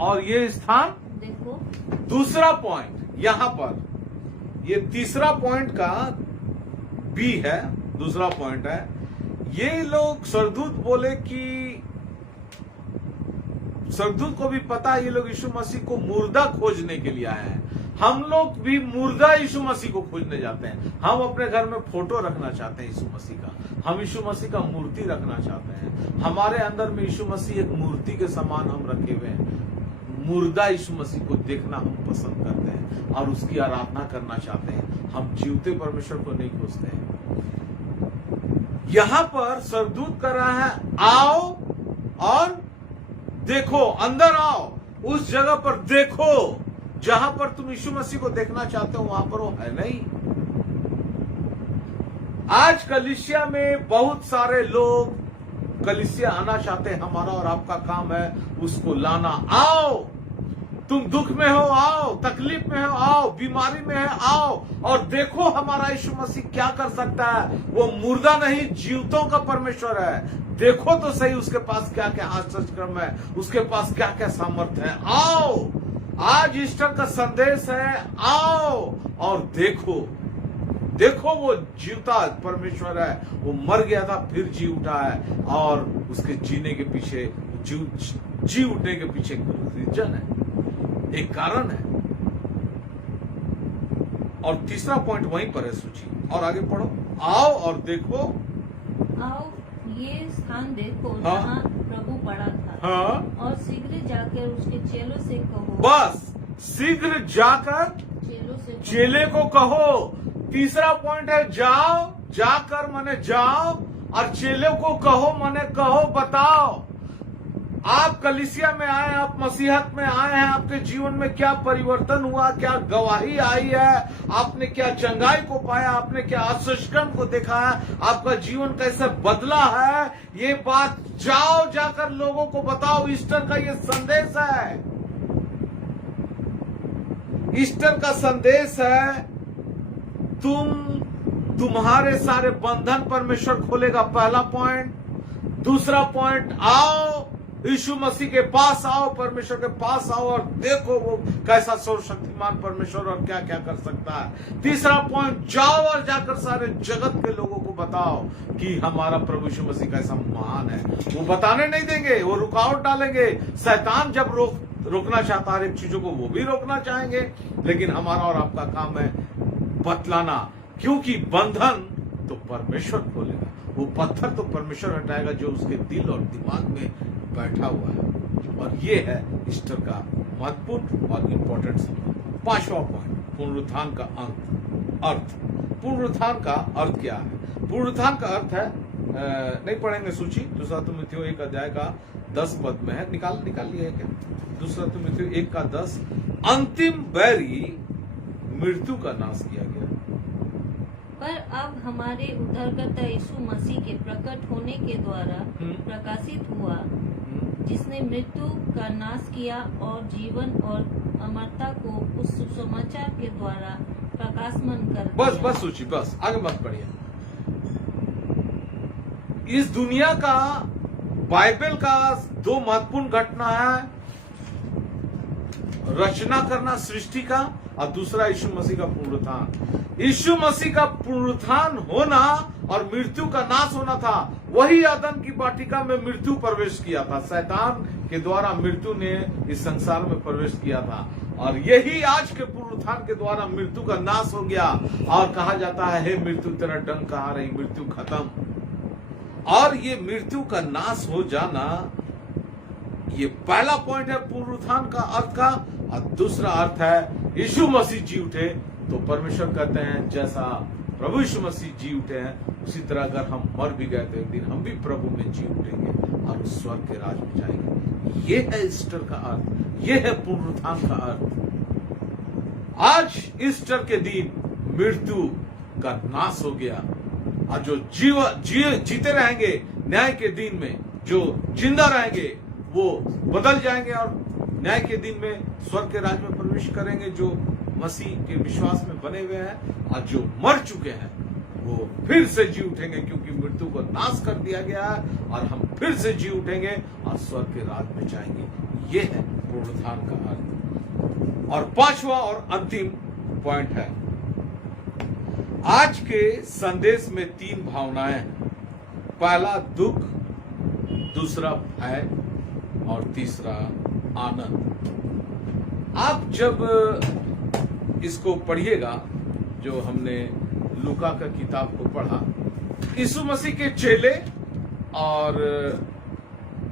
और ये स्थान देखो। दूसरा पॉइंट यहाँ पर, ये तीसरा पॉइंट का बी है, दूसरा पॉइंट है। ये लोग स्वर्गदूत बोले कि स्वर्गदूत को भी पता है ये लोग यीशु मसीह को मुर्दा खोजने के लिए आए हैं। हम लोग भी मुर्दा यीशु मसीह को खोजने जाते हैं। हम अपने घर में फोटो रखना चाहते हैं यीशु मसीह का, हम यीशु मसीह का मूर्ति रखना चाहते हैं। हमारे अंदर में यीशु मसीह एक मूर्ति के समान हम रखे हुए हैं। मुर्दा यीशु मसीह को देखना हम पसंद करते हैं और उसकी आराधना करना चाहते हैं। हम जीवते परमेश्वर को नहीं खोजते हैं। यहां पर स्वर्गदूत कर रहा है, आओ और देखो, अंदर आओ, उस जगह पर देखो जहां पर तुम यीशु मसीह को देखना चाहते हो, वहां पर वो है नहीं। आज कलीसिया में बहुत सारे लोग कलीसिया आना चाहते हैं। हमारा और आपका काम है उसको लाना। आओ, तुम दुख में हो, आओ, तकलीफ में हो, आओ, बीमारी में है, आओ और देखो हमारा यीशु मसीह क्या कर सकता है। वो मुर्दा नहीं, जीवतों का परमेश्वर है। देखो तो सही उसके पास क्या क्या आश्चर्यक्रम है, उसके पास क्या क्या सामर्थ्य है। आओ, आज ईस्टर का संदेश है, आओ और देखो। देखो वो जीवता परमेश्वर है। वो मर गया था, फिर जी उठा है और उसके जीने के पीछे, जी उठने के पीछे रीजन है, एक कारण है। और तीसरा पॉइंट वहीं पर है सूची। और आगे पढ़ो। आओ और देखो। आओ ये स्थान देखो। हाँ? जहाँ प्रभु पड़ा था। हाँ? और शीघ्र जाकर उसके चेलों से कहो। बस शीघ्र जाकर चेले को कहो। तीसरा पॉइंट है जाओ, जाकर माने जाओ और चेले को कहो माने कहो, बताओ। आप कलीसिया में आए, आप मसीहत में आए हैं, आपके जीवन में क्या परिवर्तन हुआ, क्या गवाही आई है, आपने क्या चंगाई को पाया, आपने क्या आशीषकरण को देखा है, आपका जीवन कैसे बदला है, ये बात जाकर लोगों को बताओ। ईस्टर का ये संदेश है, ईस्टर का संदेश है, तुम्हारे सारे बंधन परमेश्वर खोलेगा, पहला पॉइंट। दूसरा पॉइंट, आओ यीशु मसीह के पास आओ, परमेश्वर के पास आओ और देखो वो कैसा सर्वशक्तिमान परमेश्वर और क्या क्या कर सकता है। तीसरा पॉइंट, जाओ और जाकर सारे जगत के लोगों को बताओ कि हमारा प्रभु यीशु मसीह कैसा महान है। वो बताने नहीं देंगे, वो रुकावट डालेंगे। शैतान जब रोकना चाहता है हर एक चीजों को, वो भी रोकना चाहेंगे, लेकिन हमारा और आपका काम है बतलाना, क्योंकि बंधन तो परमेश्वर खोलेगा, वो पत्थर तो परमेश्वर हटाएगा जो उसके दिल और दिमाग में बैठा हुआ है। और ये है ईस्टर का महत्वपूर्ण और इंपॉर्टेंट। पांचवा पॉइंट, पुनरुत्थान का अर्थ। पुनरुत्थान का अर्थ क्या है? पुनरुत्थान का अर्थ है, नहीं पढ़ेंगे सूची, दूसरा तीमुथियों 1 अध्याय का 10 पद में है, निकाल लिया है। दूसरा तीमुथियों 1 का 10, अंतिम बैरी मृत्यु का नाश किया गया, पर अब हमारे उद्धारकर्ता यीशु मसीह के प्रकट होने के द्वारा प्रकाशित हुआ, जिसने मृत्यु का नाश किया और जीवन और अमरता को उस सुसमाचार के द्वारा प्रकाशमान कर दिया। बस सूची, बस आगे मत पढ़िए। इस दुनिया का, बाइबल का 2 महत्वपूर्ण घटना है, रचना करना सृष्टि का, और दूसरा यीशु मसीह का पुनरुत्थान। यीशु मसीह का पुनरुत्थान होना और मृत्यु का नाश होना था, वही अदन की वाटिका में मृत्यु प्रवेश किया था। शैतान के द्वारा मृत्यु ने इस संसार में प्रवेश किया था, और यही आज के पुनरुत्थान के द्वारा मृत्यु का नाश हो गया। और कहा जाता है, हे मृत्यु तेरा डंक कहाँ रही, मृत्यु खत्म। और ये मृत्यु का नाश हो जाना, ये पहला पॉइंट है पुनरुत्थान का अर्थ का। और दूसरा अर्थ है, यीशु मसीह जी उठे तो परमेश्वर कहते हैं जैसा प्रभु यीशु मसीह जी उठे हैं, उसी तरह अगर हम मर भी गए तो एक दिन हम भी प्रभु में जी उठेंगे और उस स्वर्ग के राज में जाएंगे। ये है ईस्टर का अर्थ, ये है पुनरुत्थान का अर्थ। आज ईस्टर के दिन मृत्यु का नाश हो गया, और जो जीते रहेंगे न्याय के दिन में, जो जिंदा रहेंगे वो बदल जाएंगे और न्याय के दिन में स्वर्ग के राज में प्रवेश करेंगे, जो मसीह के विश्वास में बने हुए हैं। और जो मर चुके हैं वो फिर से जी उठेंगे, क्योंकि मृत्यु को नाश कर दिया गया है, और हम फिर से जी उठेंगे और स्वर्ग के राज में जाएंगे। ये है पुनरुत्थान का अर्थ। और पांचवा और अंतिम पॉइंट है, आज के संदेश में 3 भावनाएं हैं। पहला दुख, दूसरा भय और तीसरा आनंद। आप जब इसको पढ़िएगा, जो हमने लूका का किताब को पढ़ा, यीशु मसीह के चेले और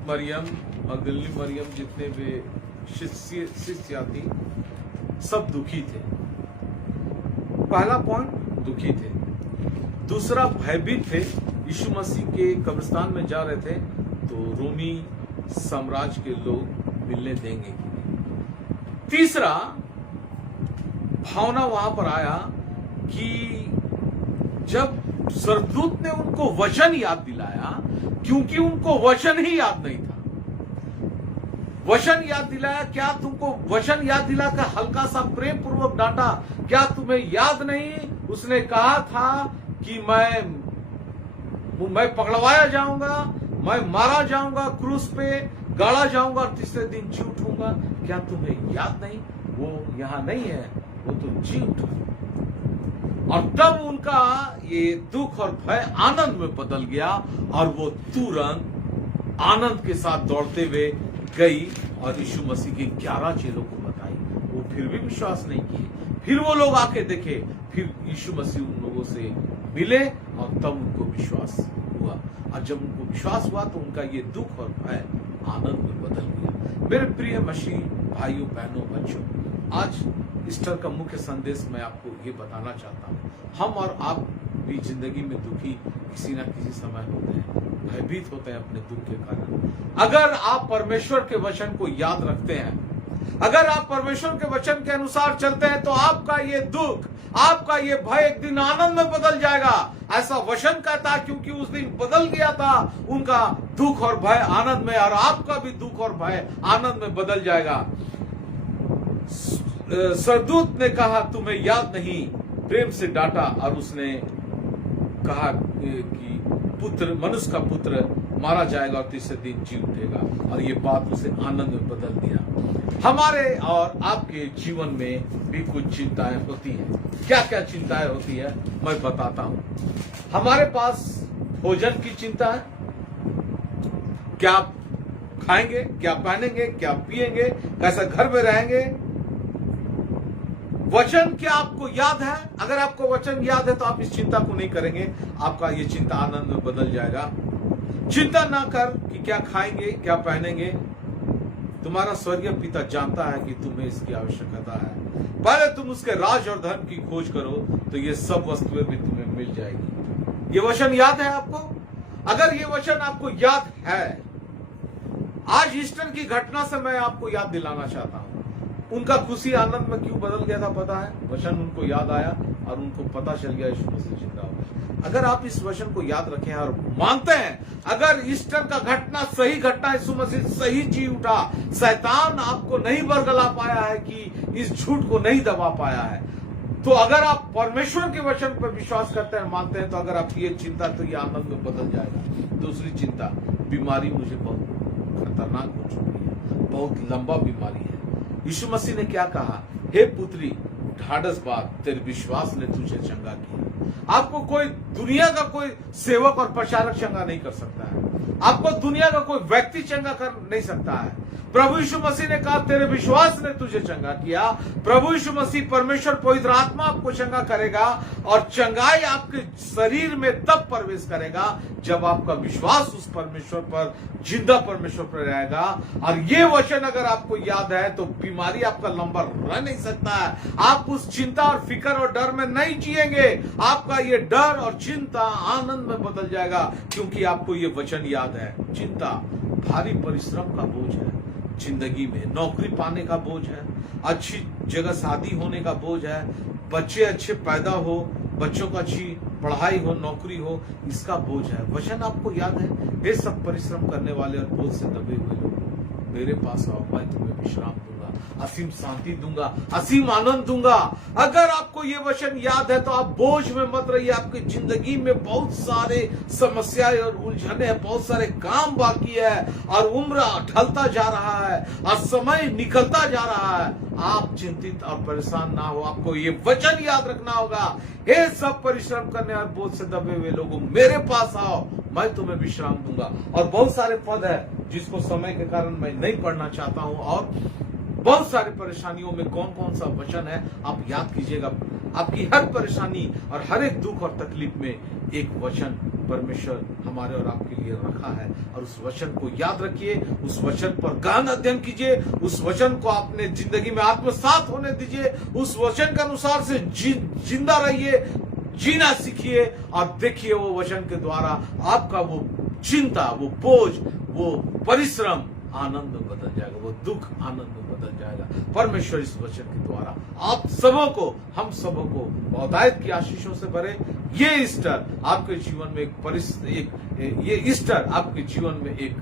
मरियम, मगदलीनी मरियम, जितने भी शिष्या थी, सब दुखी थे। पहला पॉइंट, दुखी थे। दूसरा, भयभीत थे। यीशु मसीह के कब्रिस्तान में जा रहे थे तो रोमी साम्राज्य के लोग मिलने देंगे कि नहीं। तीसरा भावना वहां पर आया कि जब स्वर्गदूत ने उनको वचन याद दिलाया, क्योंकि उनको वचन ही याद नहीं था। वचन याद दिलाया, क्या तुमको वचन याद दिलाकर हल्का सा प्रेम पूर्वक डांटा, क्या तुम्हें याद नहीं उसने कहा था कि मैं पकड़वाया जाऊंगा, मैं मारा जाऊंगा, क्रूस पे गाड़ा जाऊंगा और तीसरे दिन जी उठूंगा। क्या तुम्हें याद नहीं? वो यहां नहीं है, वो तो जी उठा। और तब उनका ये दुख और भय आनंद में बदल गया, और वो तुरंत आनंद के साथ दौड़ते हुए गई और यीशु मसीह के 11 चेलों को बताई। वो फिर भी विश्वास नहीं किए। फिर वो लोग आके देखे, फिर यीशु मसीह उन लोगों से मिले और तब उनको विश्वास हुआ। और जब उनको विश्वास हुआ तो उनका ये दुख और भय आनंद में बदल गया। मेरे प्रिय मसीह भाइयों, बहनों, बच्चों, आज ईस्टर का मुख्य संदेश मैं आपको ये बताना चाहता हूँ। हम और आप भी जिंदगी में दुखी किसी ना किसी समय होते हैं, भयभीत होते हैं अपने दुख के कारण। अगर आप परमेश्वर के वचन को याद रखते हैं, अगर आप परमेश्वर के वचन के अनुसार चलते हैं, तो आपका ये दुख, आपका ये भय एक दिन आनंद में बदल जाएगा। ऐसा वचन कहता है, क्योंकि उस दिन बदल गया था उनका दुख और भय आनंद में, और आपका भी दुख और भय आनंद में बदल जाएगा। सरदूत ने कहा, तुम्हें याद नहीं, प्रेम से डांटा, और उसने कहा कि पुत्र, मनुष्य का पुत्र मारा जाएगा और तीसरे दिन जी उठेगा, और ये बात उसे आनंद में बदल दिया। हमारे और आपके जीवन में भी कुछ चिंताएं होती हैं। क्या क्या चिंताएं होती है मैं बताता हूं। हमारे पास भोजन की चिंता है, क्या आप खाएंगे, क्या पहनेंगे, क्या पिएंगे, कैसे घर में रहेंगे। वचन क्या आपको याद है? अगर आपको वचन याद है तो आप इस चिंता को नहीं करेंगे, आपका ये चिंता आनंद में बदल जाएगा। चिंता ना कर कि क्या खाएंगे, क्या पहनेंगे। तुम्हारा स्वर्गीय पिता जानता है कि तुम्हें इसकी आवश्यकता है। पहले तुम उसके राज और धन की खोज करो, तो ये सब वस्तुएं भी तुम्हें मिल जाएगी। ये वचन याद है आपको? अगर ये वचन आपको याद है, आज ईस्टर की घटना से मैं आपको याद दिलाना चाहता हूं। उनका खुशी आनंद में क्यों बदल गया था पता है? वचन उनको याद आया और उनको पता चल गया यीशु मसीह जिंदा हो गए। अगर आप इस वचन को याद रखें और मानते हैं, अगर ईस्टर का घटना सही घटना, यीशु मसीह सही जी उठा, शैतान आपको नहीं बरगला पाया है, कि इस झूठ को नहीं दबा पाया है, तो अगर आप परमेश्वर के वचन पर विश्वास करते हैं, मानते हैं, तो अगर आपकी ये चिंता, तो ये आनंद में बदल जाएगा। दूसरी चिंता, बीमारी मुझे बहुत खतरनाक हो चुकी है, बहुत लंबा बीमारी है। यीशु मसीह ने क्या कहा? हे पुत्री, ढाढ़स बात, तेरे विश्वास ने तुझे चंगा किया। आपको कोई दुनिया का कोई सेवक और प्रचारक चंगा नहीं कर सकता है, आपको दुनिया का कोई व्यक्ति चंगा कर नहीं सकता है। प्रभु यीशु मसीह ने कहा, तेरे विश्वास ने तुझे चंगा किया। प्रभु यीशु मसीह, परमेश्वर पवित्र आत्मा आपको चंगा करेगा, और चंगाई आपके शरीर में तब प्रवेश करेगा जब आपका विश्वास उस परमेश्वर पर, जिंदा परमेश्वर पर रहेगा। और ये वचन अगर आपको याद है, तो बीमारी आपका लंबा रह नहीं सकता है। आप उस चिंता और फिक्र और डर में नहीं जिएंगे। आपका ये डर और चिंता आनंद में बदल जाएगा, क्योंकि आपको ये वचन याद है। चिंता भारी परिश्रम का बोझ है जिंदगी में, नौकरी पाने का बोझ है, अच्छी जगह शादी होने का बोझ है, बच्चे अच्छे पैदा हो, बच्चों का अच्छी पढ़ाई हो, नौकरी हो, इसका बोझ है। वचन आपको याद है? ये सब परिश्रम करने वाले और बोझ से दबे हुए लोग मेरे पास आओ, मैं तुम्हें विश्राम दूंगा, असीम शांति दूंगा, असीम आनंद दूंगा। अगर आपको ये वचन याद है, तो आप बोझ में मत रहिए। आपकी जिंदगी में बहुत सारे समस्याएं और उलझने हैं, बहुत सारे काम बाकी है, और उम्र ढलता जा रहा है, और समय निकलता जा रहा है। आप चिंतित और परेशान ना हो, आपको ये वचन याद रखना होगा। हे सब परिश्रम करने और बोझ से दबे हुए लोगों, मेरे पास आओ, मैं तुम्हें विश्राम दूंगा। और बहुत सारे पद है जिसको समय के कारण मैं नहीं पढ़ना चाहता हूं, और बहुत सारी परेशानियों में कौन कौन सा वचन है आप याद कीजिएगा। आपकी हर परेशानी और हर एक दुख और तकलीफ में एक वचन परमेश्वर हमारे और आपके लिए रखा है, और उस वचन को याद रखिए, उस वचन पर गहन अध्ययन कीजिए, उस वचन को अपने जिंदगी में आत्मसात होने दीजिए, उस वचन के अनुसार से जिंदा रहिए, जीना सीखिए, और देखिए वो वचन के द्वारा आपका वो चिंता, वो बोझ, वो परिश्रम आनंद में बदल जाएगा, वो दुख आनंद में बदल जाएगा। परमेश्वर इस वचन के द्वारा आप सबों को, हम सबों को बहुतायत की आशीषों से भरे। ये ईस्टर आपके जीवन में ये ईस्टर आपके जीवन में एक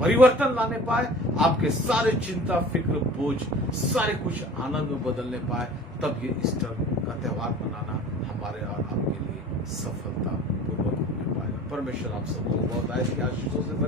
परिवर्तन लाने पाए, आपके सारे चिंता, फिक्र, बोझ सारे कुछ आनंद में बदलने पाए। तब ये ईस्टर का त्योहार मनाना हमारे और आपके लिए सफलता पूर्वक होने पाएगा। परमेश्वर आप सबको बहुतायत की आशीषों से भरे।